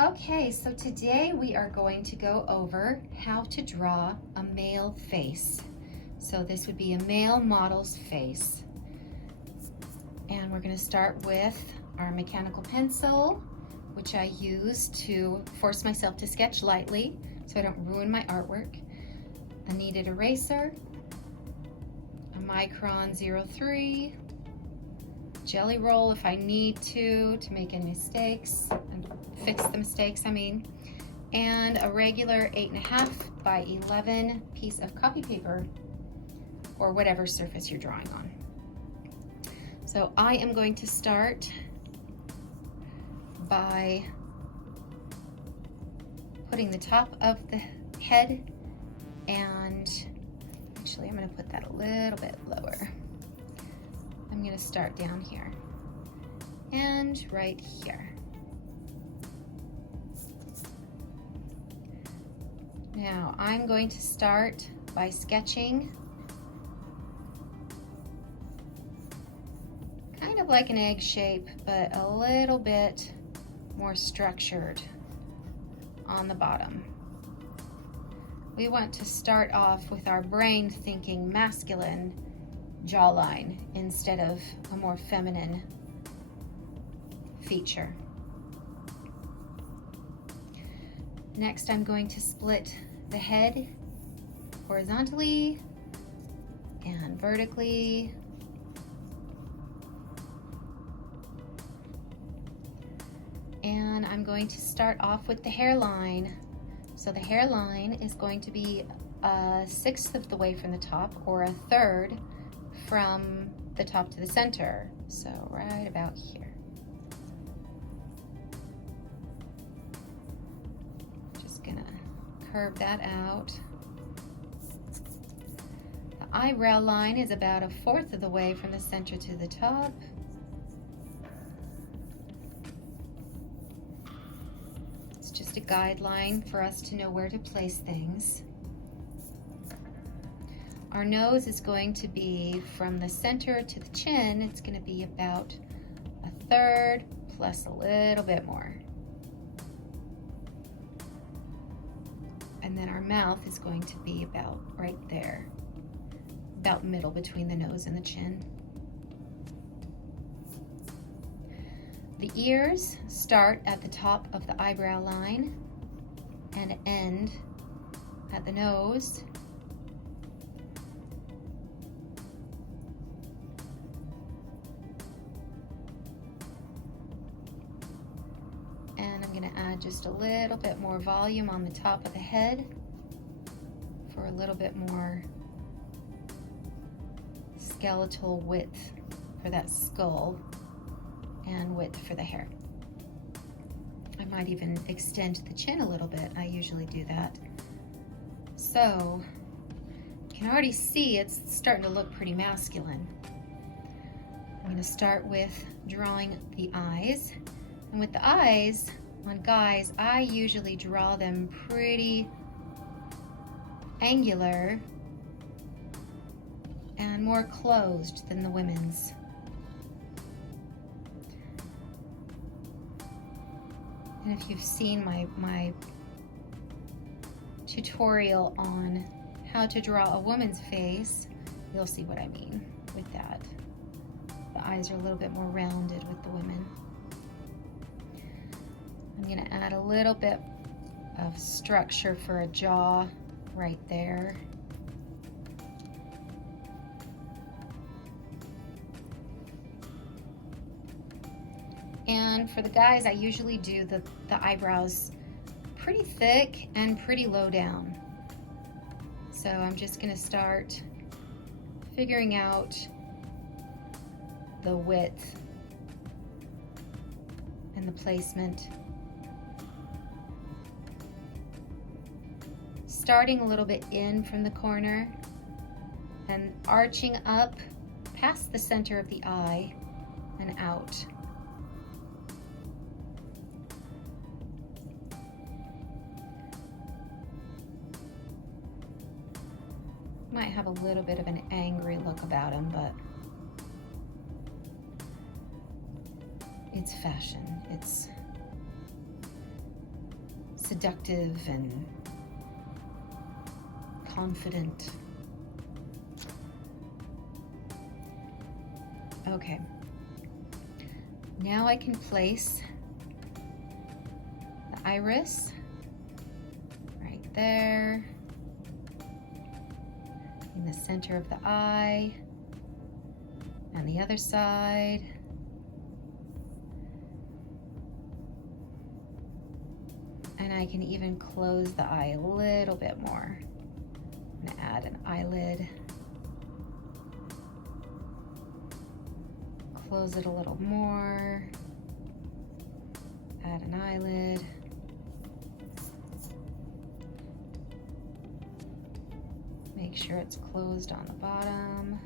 Okay, so today we are going to go over how to draw a male face. So this would be a male model's face. And we're going to start with our mechanical pencil, which I use to force myself to sketch lightly so I don't ruin my artwork. A kneaded eraser, a Micron 03, jelly roll if I need to make any mistakes, and fix the mistakes, and a regular 8.5 by 11 piece of copy paper or whatever surface you're drawing on. So I am going to start by putting the top of the head, and actually I'm going to put that a little bit lower. I'm going to start down here and right here. Now I'm going to start by sketching kind of like an egg shape, but a little bit more structured on the bottom. We want to start off with our brain thinking masculine jawline instead of a more feminine feature. Next, I'm going to split the head horizontally and vertically. And I'm going to start off with the hairline. So the hairline is going to be 1/6 of the way from the top, or 1/3 from the top to the center. So right about here. Just gonna curve that out. The eyebrow line is about 1/4 of the way from the center to the top. It's just a guideline for us to know where to place things. Our nose is going to be from the center to the chin. It's going to be about 1/3 plus a little bit more. And then our mouth is going to be about right there, about middle between the nose and the chin. The ears start at the top of the eyebrow line and end at the nose. And I'm going to add just a little bit more volume on the top of the head for a little bit more skeletal width for that skull and width for the hair. I might even extend the chin a little bit. I usually do that. So you can already see it's starting to look pretty masculine. I'm going to start with drawing the eyes. And with the eyes, on guys, I usually draw them pretty angular and more closed than the women's. And if you've seen my tutorial on how to draw a woman's face, you'll see what I mean with that. The eyes are a little bit more rounded with the women. I'm going to add a little bit of structure for a jaw right there. And for the guys, I usually do the eyebrows pretty thick and pretty low down. So I'm just going to start figuring out the width and the placement. Starting a little bit in from the corner and arching up past the center of the eye and out. Might have a little bit of an angry look about him, but it's fashion. seductive and confident. Okay. Now I can place the iris right there in the center of the eye, and the other side. And I can even close the eye a little bit more. I'm gonna add an eyelid. Close it a little more. Add an eyelid. Make sure it's closed on the bottom.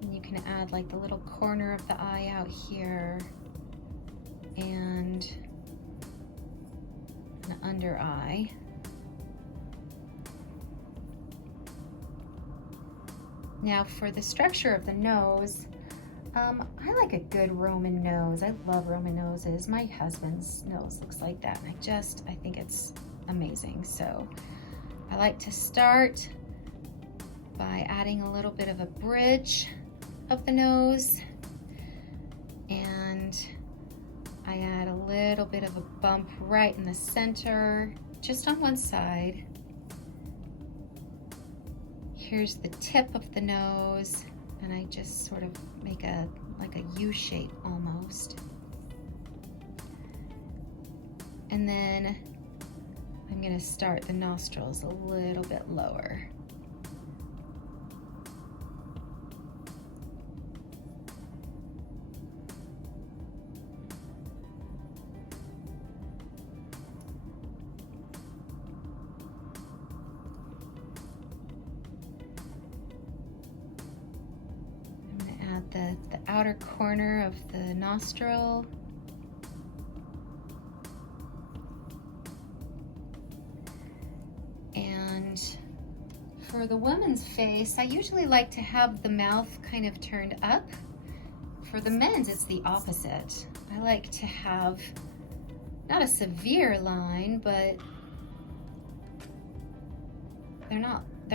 And you can add like the little corner of the eye out here and an under eye. Now for the structure of the nose, I like a good Roman nose. I love Roman noses. My husband's nose looks like that, and I think it's amazing. So I like to start by adding a little bit of a bridge of the nose, and I add a little bit of a bump right in the center, just on one side. Here's the tip of the nose, and I just sort of make like a U shape almost. And then I'm gonna start the nostrils a little bit lower. The outer corner of the nostril. And for the woman's face, I usually like to have the mouth kind of turned up. For the men's, it's the opposite. I like to have not a severe line, but they're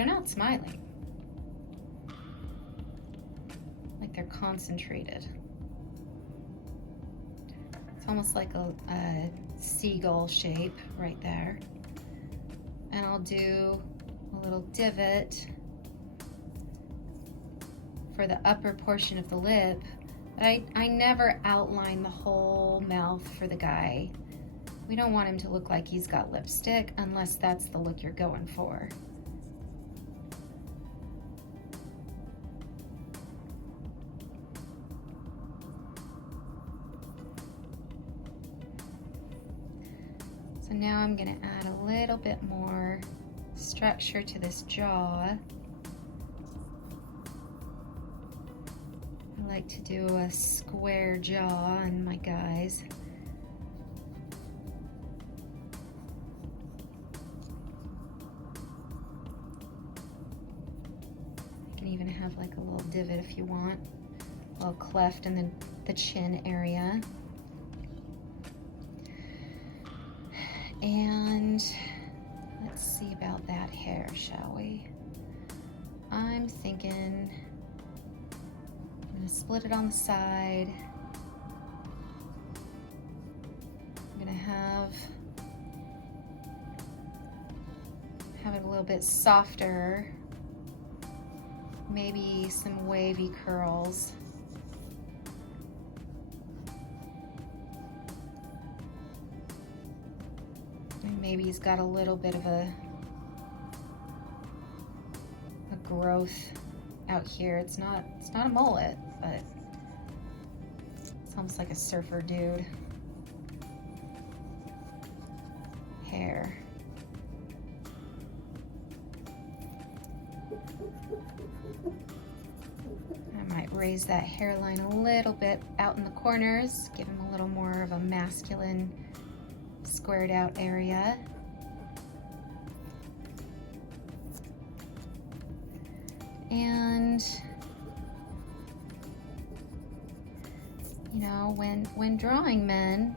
not smiling. They're concentrated. It's almost like a seagull shape right there. And I'll do a little divot for the upper portion of the lip. I never outline the whole mouth for the guy. We don't want him to look like he's got lipstick unless that's the look you're going for. So now I'm going to add a little bit more structure to this jaw. I like to do a square jaw on my guys. You can even have like a little divot if you want, a little cleft in the chin area. And let's see about that hair, shall we? I'm thinking I'm gonna split it on the side. I'm gonna have it a little bit softer, maybe some wavy curls. Maybe he's got a little bit of a growth out here. It's not a mullet, but it's almost like a surfer dude hair. I might raise that hairline a little bit out in the corners, give him a little more of a masculine squared out area. And you know, when drawing men,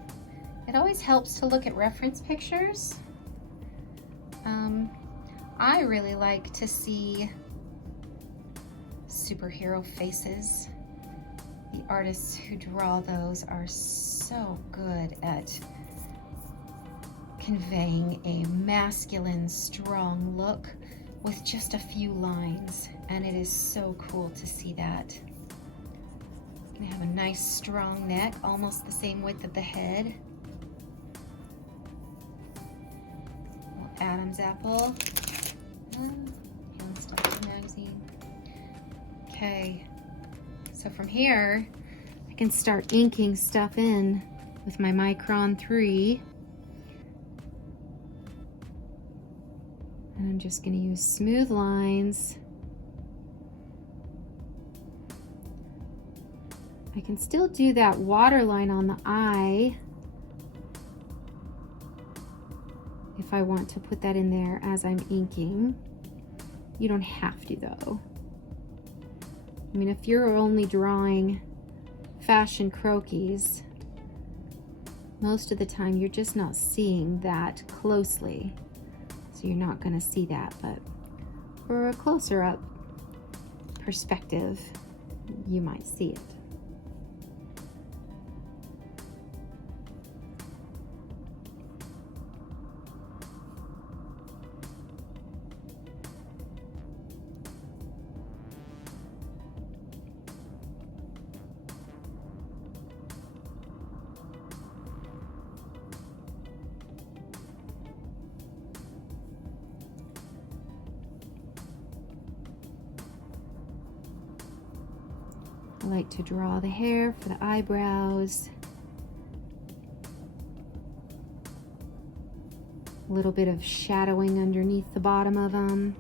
It always helps to look at reference pictures. I really like to see superhero faces. The artists who draw those are so good at conveying a masculine, strong look with just a few lines, and it is so cool to see that. They have a nice strong neck, almost the same width of the head. Little Adam's apple. Young Star magazine. Okay, so from here, I can start inking stuff in with my Micron 3. And I'm just going to use smooth lines. I can still do that water line on the eye if I want to put that in there as I'm inking. You don't have to though. I mean, if you're only drawing fashion croquis, most of the time you're just not seeing that closely. So you're not going to see that, but for a closer up perspective, you might see it. I like to draw the hair for the eyebrows. A little bit of shadowing underneath the bottom of them.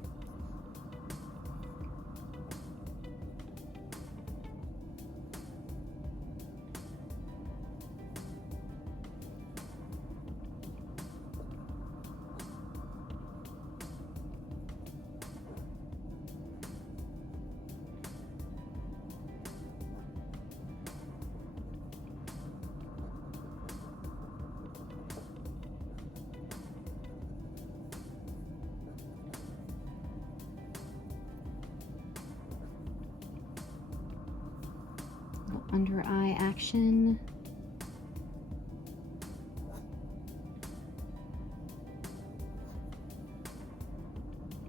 Under eye action.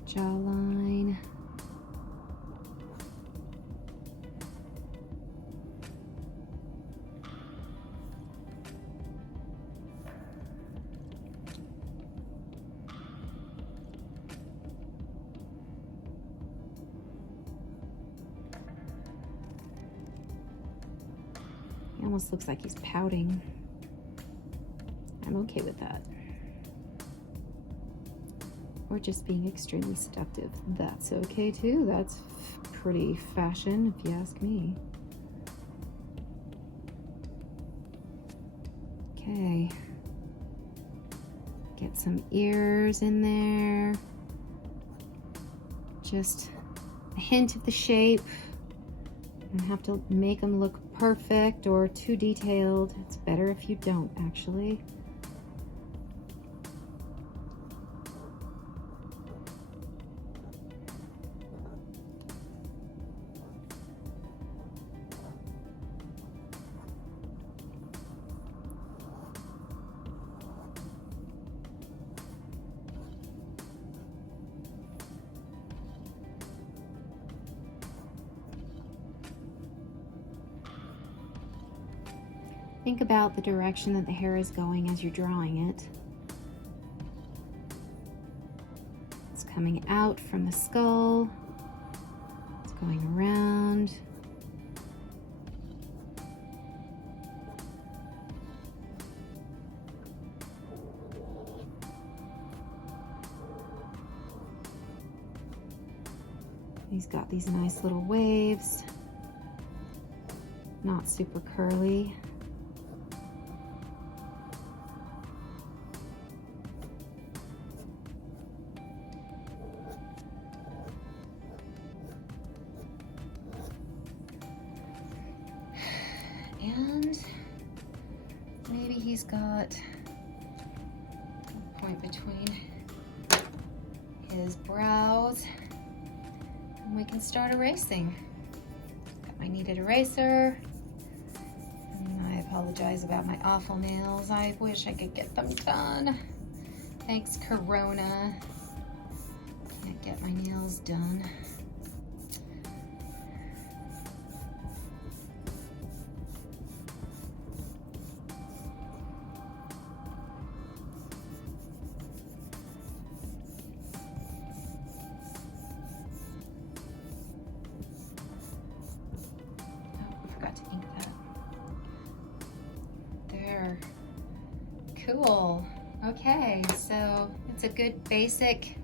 Jawline. He almost looks like he's pouting. I'm okay with that. Or just being extremely seductive. That's okay too. That's pretty fashion, if you ask me. Okay. Get some ears in there. Just a hint of the shape. You don't have to make them look perfect or too detailed. It's better if you don't, actually. Think about the direction that the hair is going as you're drawing it. It's coming out from the skull. It's going around. He's got these nice little waves. Not super curly. And maybe he's got a point between his brows. And we can start erasing. Got my kneaded eraser. And I apologize about my awful nails. I wish I could get them done. Thanks, Corona. Can't get my nails done. To ink that. There. Cool. Okay, so it's a good basic,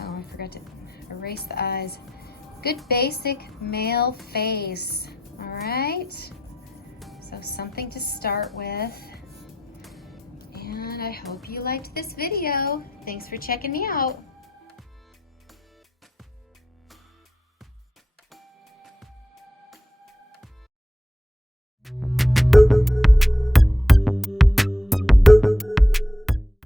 oh, I forgot to erase the eyes. Good basic male face. All right. So something to start with. And I hope you liked this video. Thanks for checking me out.